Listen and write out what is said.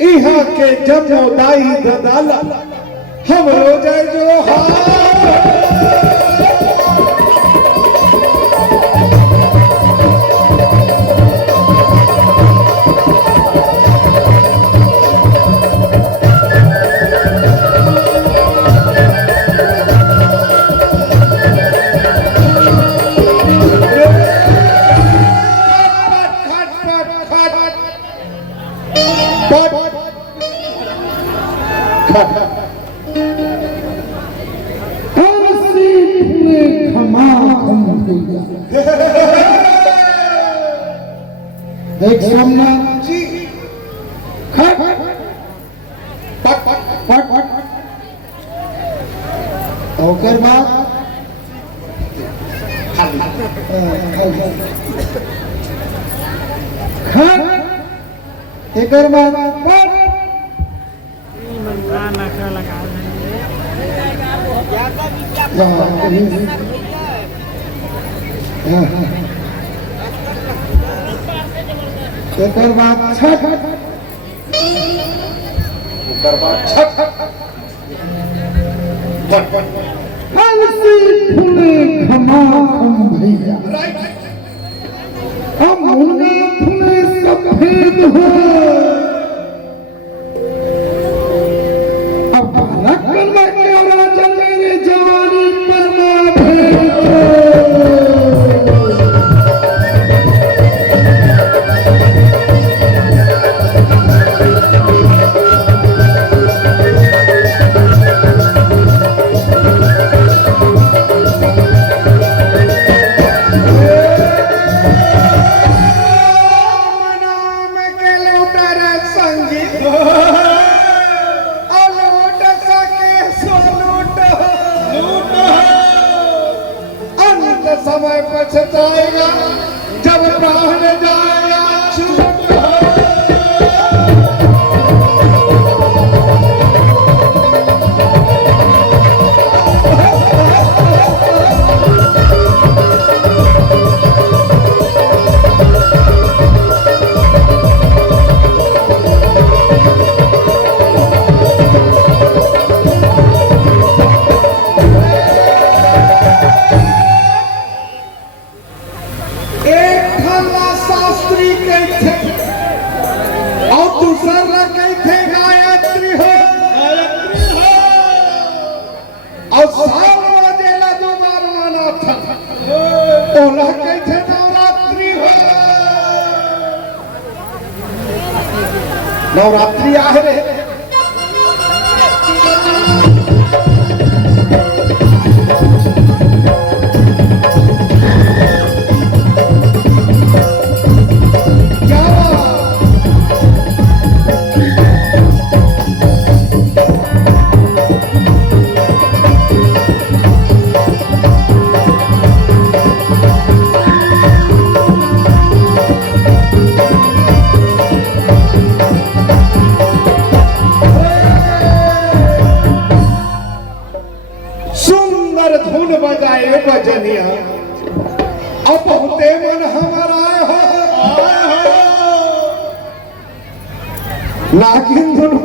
इहा के जमो दाई ददाला हम रो जाए जो हार एक सोमनाथ जी खट पट पट पट ओकर बाद खट एकर बाद पट गाना का लगा एकर बाद छठ दरबार छक हंसी फूले घमाघम भैया अब मुर्गा फूले सफेद हो अब रखन में क्या राजा मेरे जवानी पर ना भेद समय पछताएगा जब प्राण जाएगा छूट शास्त्री कहते और दूसरा कहते गायत्री हो और साल बजेला दो बार माना था ओला कहते नवरात्रि हो नवरात्रि आहे रे धुन बजाए बजनिया अब बहुते मन हमारा हो लागिन धुन